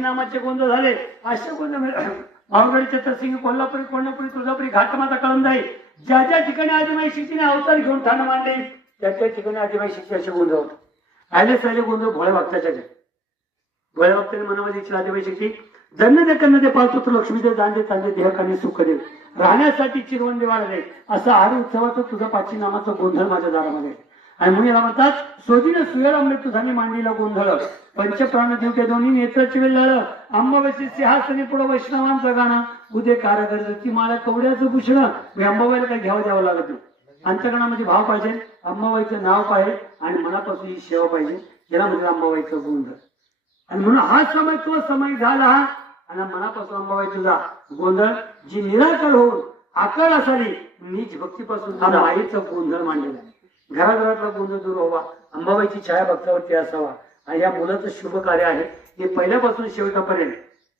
नामाचे गोंधळ झाले. असे गोंधळ मावगडी, चत्रसिंग, कोल्हापुरी, कोल्हापुरी, तुळजापुरी, घाटमाता, कळमदाई, ज्या ज्या ठिकाणी आदिमाई शक्तीने अवतार घेऊन ठाण मांडले त्या त्या ठिकाणी आदिमाई शक्ती असे गोंधळ होत. आले साले गोंधळ भोळे भक्ताच्या घरी. भोळे भक्ताने मनामध्ये इच्छा आदिमाई शक्ती जन्म दे कन्न दे पालपुत्र लक्ष्मी दे दान दे तांदे देह काने सुख दे राहण्यासाठी चिरवंदी वाढ दे असा आर उत्सवाचा तुझा पाची नामाचा गोंधळ माझ्या दारामध्ये. आणि म्हणून याला म्हणतात सोजीने सुयल आंबे तुझाने मांडलेला गोंधळ पंचप्राण देव ते दोन्ही नेत्राची वेळ झालं अंबाबाईचे सिंहासनी पुढे वैष्णवांचं गाणं उदे कारगर ती मला कवड्याचं भूषण अंबाबाईला काही घ्यावं द्यावं लागत नाही. अंतकरणामध्ये भाव पाहिजे, अंबाबाईचं नाव पाहिजे आणि मनापासून ही सेवा पाहिजे. याला म्हणजे अंबाबाईचं गोंधळ. आणि म्हणून हा समय तो समय झाला आणि मनापासून अंबाबाई तुझा गोंधळ जी निराकार होऊन आकार असावी नीच भक्तीपासून हा आईचा गोंधळ मांडलेला आहे. घराघरातला गोंधळ दूर व्हावा, अंबाबाईची छाया भक्तावरती असावा आणि या मुलाचं शुभ कार्य आहे हे पहिल्यापासून शेवटापर्यंत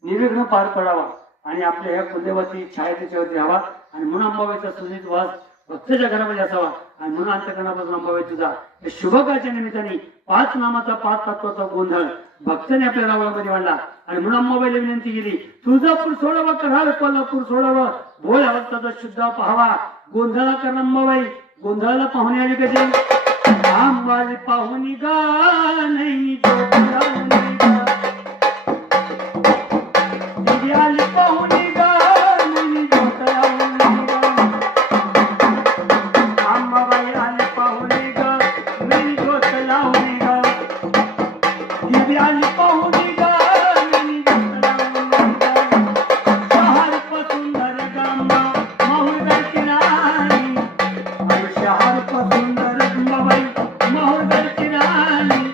निर्विघ्न पार पडावा आणि आपल्या या कुलदेवाची छाया त्याच्यावरती राहावा. आणि म्हणून अंबाबाईचा सुनीत वास भक्ताच्या घरामध्ये असावा. आणि म्हणून अंतकरणापासून अंबाबाई तुझा या शुभ कार्याच्या निमित्ताने 5 नामाचा 5 तत्वाचा गोंधळ भक्ताने आपल्या रावळामध्ये मांडला. आणि म्हणून अंबाबाईला विनंती केली तुळजापूर सोडावा कराड कोल्हापूर सोडावं भोळ्या भक्ताचा शुद्ध पाहावा. गोंधळा कर अंबाबाई गोंधळाला पाहुणे आली कधी आंबाली पाहुणी गा नाही आली पाहुणी गा नाही आंबाबाई आली पाहुणी गा नाही जोत लावणी गा दिदी आली पाहुणी गा नाही जोत लावणी शहर पसुंदर गांबा माहुर जायची नाही शहर पसुंदर अंबाबाई माहुर जायची नाही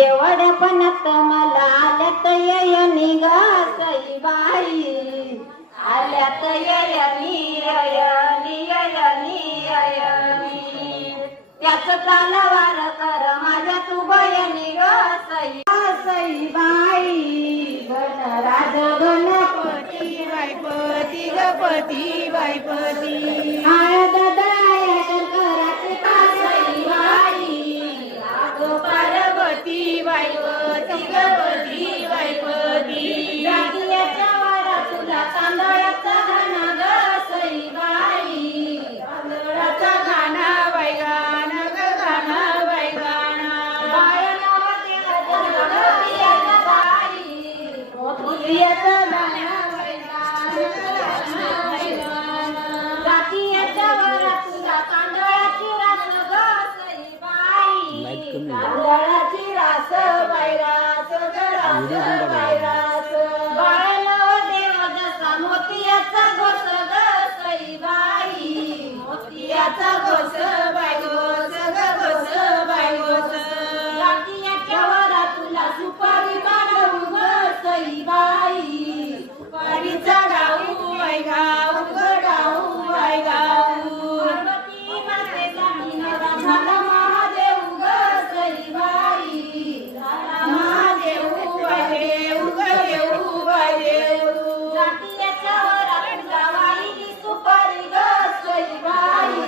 एवढपणात मला आल्यात ययनी ग सईबाई आल्यात ययनी ययनी ययनी ययनी याच कालवार कर माझ्या तू बयनी ग सईबाई गणराज गणपती बायपती गपती बायपती हळद दया शंकराचे सईबाई राग पार्वती बायपती गपती बायपती जागियाच्या वारा तुला तांदळाचा घाणा ग सईबाई तांदळाचा घाणा बैगाण ग घाणा बैगाण बाळनावा देवाच्या गणपतीयाच्या बाई मोठुलियाचं घाणा बैगाण घाणा बैगाण जागियाच्या वारा तुला तांदळाची रास ग सईबाई तांदळाची रास बैरास गरास बैरास बाळनावा देव जसा मोतियाचा घोस ग सईबाई मोतियाचा घोस बाय घोस ग घोस बाय घोस जातीयाच्या वरा तुला सुपारी काढू ग सईबाई सुपारी चढाऊ बाय गाऊ गडाऊ बाय गाऊ पार्वती मातेसाठी नवरा झाला महादेव ग सईबाई झाला महादेव बाय देव ग देव बाय देव जातीयाच्या वरा तुला वाहिली सुपारी ग सईबाई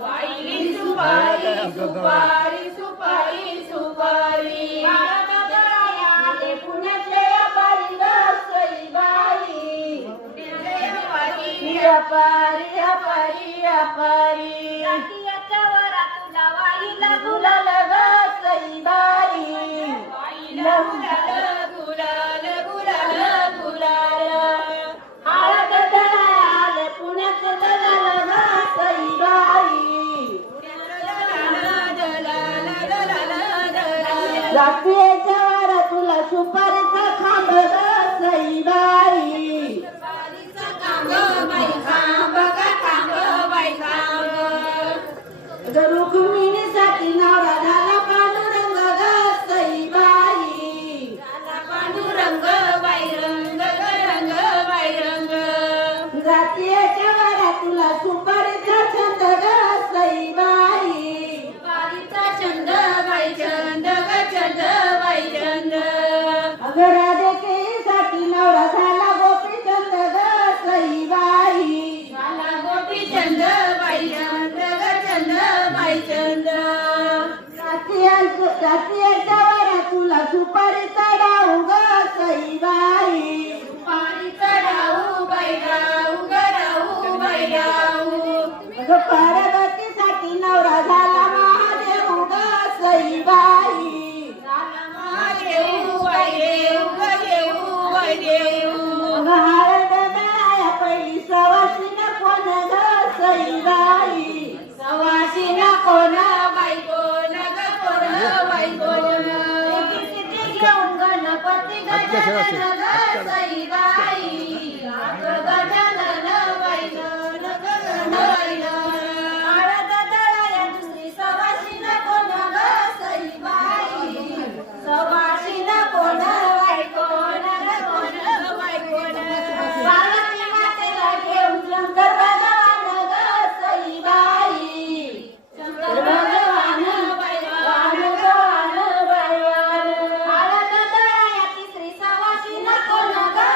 वाहिली सुपारी सुपारी सुपारी सुपारी आले पुण्याचे व्यापारी ग सईबाई पुण्याचे व्यापारी व्यापारी व्यापारी जातीयाच्या वरा तुला वाहिला गुलाल ग सईबाई वाहिला गुलाल गुलाल गुलाल गुलाल हळद दळाल पुण्याचं दलाल ग सईबाई जातीयाच्या वारा तुला सुपारीचा खांब ग सईबाई सुपारीचा खांब बाई खांब ग खांब बाई खांब रुक्मिणीसाठी नवरा झाला पांडुरंग ग सईबाई झाला पांडुरंग बाई रंग ग रंग बाई रंग जातीयाच्या वारा तुला सुपारीचा छंद ग सईबाई सुपारीचा छंद बाई छंद ग छंद बाई छंद अगं राधिकेसाठी नवरा झाला गोपीचंद ग सईबाई झाला गोपीचंद बाई छंद ग छंद बाई छंद जातीयाच्या वारा तुला सुपारी चढाऊ ग सईबाई सुपारी चढाऊ बाई गाऊ ग राऊ बाई गाऊ अगं पार्वतीसाठी नवरा झाला महादेव ग सईबाई झाला महादेव बाई देव ग देव बाई देव अगं हळद दळाया पहिली सवाशीन कोण ग सईबाई सवाशीन कोण बाई कोण ग कोण बाई कोण घेऊन गणपती गजानन ग सईबाई राग गजानन बाई गण गण बाई गण हळद दळाया दुसरी सवाशीन कोण ग सईबाई सवाशीन कोण बाई कोण ग कोण बाई कोण पार्वती मातेला घेऊन शंकर भगवान ग सईबाई शंकर भगवान भगवान भगवान भगवान हळद दळाया तिसरी सवाशीन कोण ग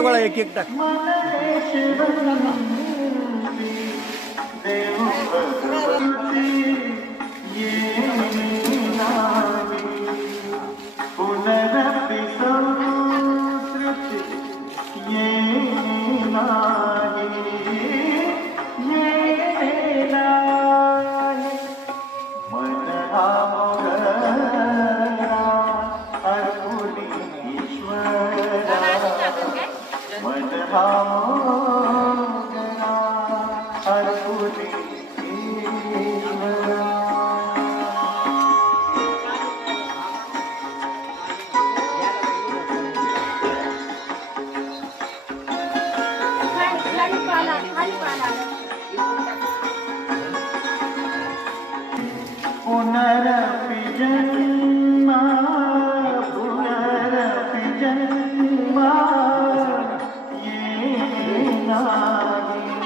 टाक बाळा, एक एक टाक. पुनरपि जन्म